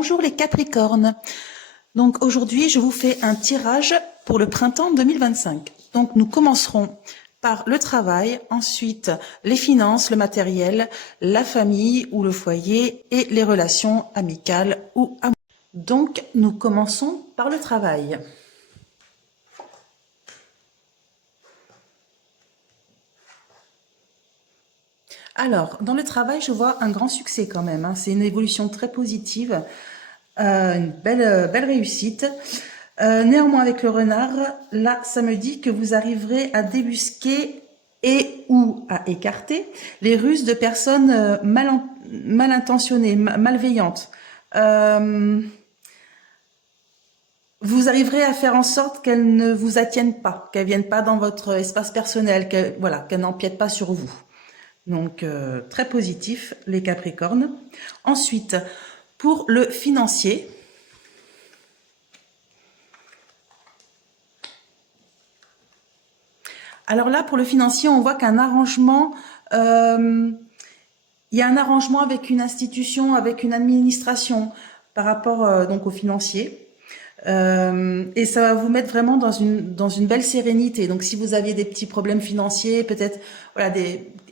Bonjour les Capricornes. Donc aujourd'hui, je vous fais un tirage pour le printemps 2025. Donc nous commencerons par le travail, ensuite les finances, le matériel, la famille ou le foyer et les relations amicales ou amoureuses. Donc nous commençons par le travail. Alors, dans le travail, je vois un grand succès quand même, hein. C'est une évolution très positive, une belle réussite. Néanmoins, avec le renard, là, ça me dit que vous arriverez à débusquer et ou à écarter les ruses de personnes mal intentionnées, malveillantes. Vous arriverez à faire en sorte qu'elles ne vous attiennent pas, qu'elles viennent pas dans votre espace personnel, qu'elles n'empiètent pas sur vous. Donc, très positif, les Capricornes. Ensuite, pour le financier, alors là, pour le financier, on voit qu'un arrangement, il y a un arrangement avec une institution, avec une administration par rapport donc au financier. Et ça va vous mettre vraiment dans une belle sérénité. Donc si vous aviez des petits problèmes financiers, peut-être voilà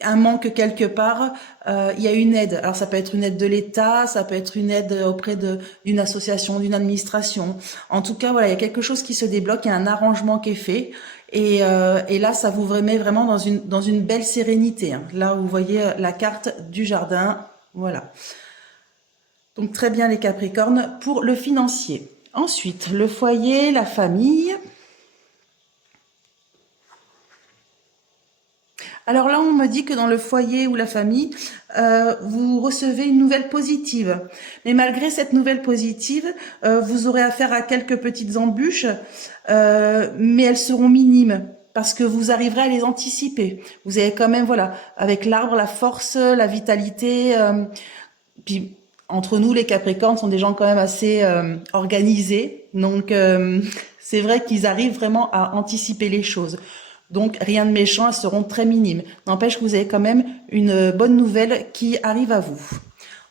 un manque quelque part, il y a une aide. Alors ça peut être une aide de l'État, ça peut être une aide auprès d'une association, d'une administration. En tout cas, voilà, il y a quelque chose qui se débloque, il y a un arrangement qui est fait. Et là, ça vous met vraiment dans une belle sérénité, hein. Là, vous voyez la carte du jardin, voilà. Donc très bien les Capricornes pour le financier. Ensuite, le foyer, la famille. Alors là, on me dit que dans le foyer ou la famille, vous recevez une nouvelle positive. Mais malgré cette nouvelle positive, vous aurez affaire à quelques petites embûches, mais elles seront minimes parce que vous arriverez à les anticiper. Vous avez quand même, voilà, avec l'arbre, la force, la vitalité, puis entre nous, les Capricornes sont des gens quand même assez organisés. Donc, c'est vrai qu'ils arrivent vraiment à anticiper les choses. Donc, rien de méchant, elles seront très minimes. N'empêche que vous avez quand même une bonne nouvelle qui arrive à vous.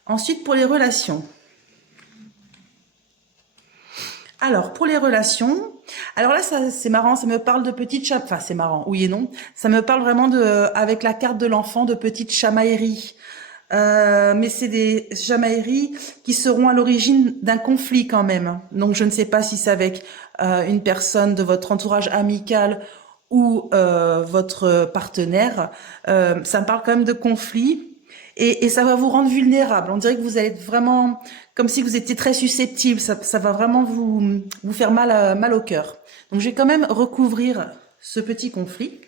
Ensuite, pour les relations. Alors, pour les relations, alors là, c'est marrant, ça me parle de petites chamailleries. Enfin, c'est marrant, oui et non. Ça me parle vraiment avec la carte de l'enfant, de petites chamailleries. Mais c'est des chamailleries qui seront à l'origine d'un conflit quand même. Donc je ne sais pas si c'est avec une personne de votre entourage amical ou votre partenaire. Ça me parle quand même de conflit et ça va vous rendre vulnérable. On dirait que vous allez être vraiment comme si vous étiez très susceptible. Ça va vraiment vous faire mal au cœur. Donc je vais quand même recouvrir ce petit conflit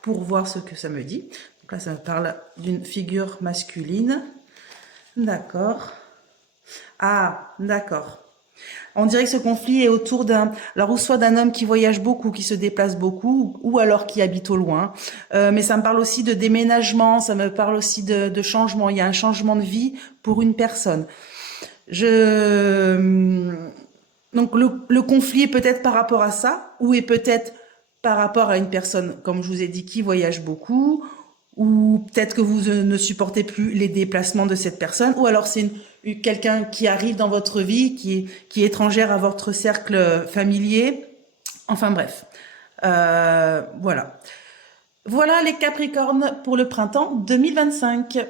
pour voir ce que ça me dit. Donc là, ça me parle d'une figure masculine. D'accord. Ah, d'accord. On dirait que ce conflit est autour alors ou soit d'un homme qui voyage beaucoup, qui se déplace beaucoup, ou alors qui habite au loin. Mais ça me parle aussi de déménagement, ça me parle aussi de changement. Il y a un changement de vie pour une personne. Donc le conflit est peut-être par rapport à ça, ou est peut-être par rapport à une personne, comme je vous ai dit, qui voyage beaucoup, ou peut-être que vous ne supportez plus les déplacements de cette personne, ou alors c'est quelqu'un qui arrive dans votre vie, qui est étrangère à votre cercle familier. Enfin bref, voilà. Voilà les Capricornes pour le printemps 2025.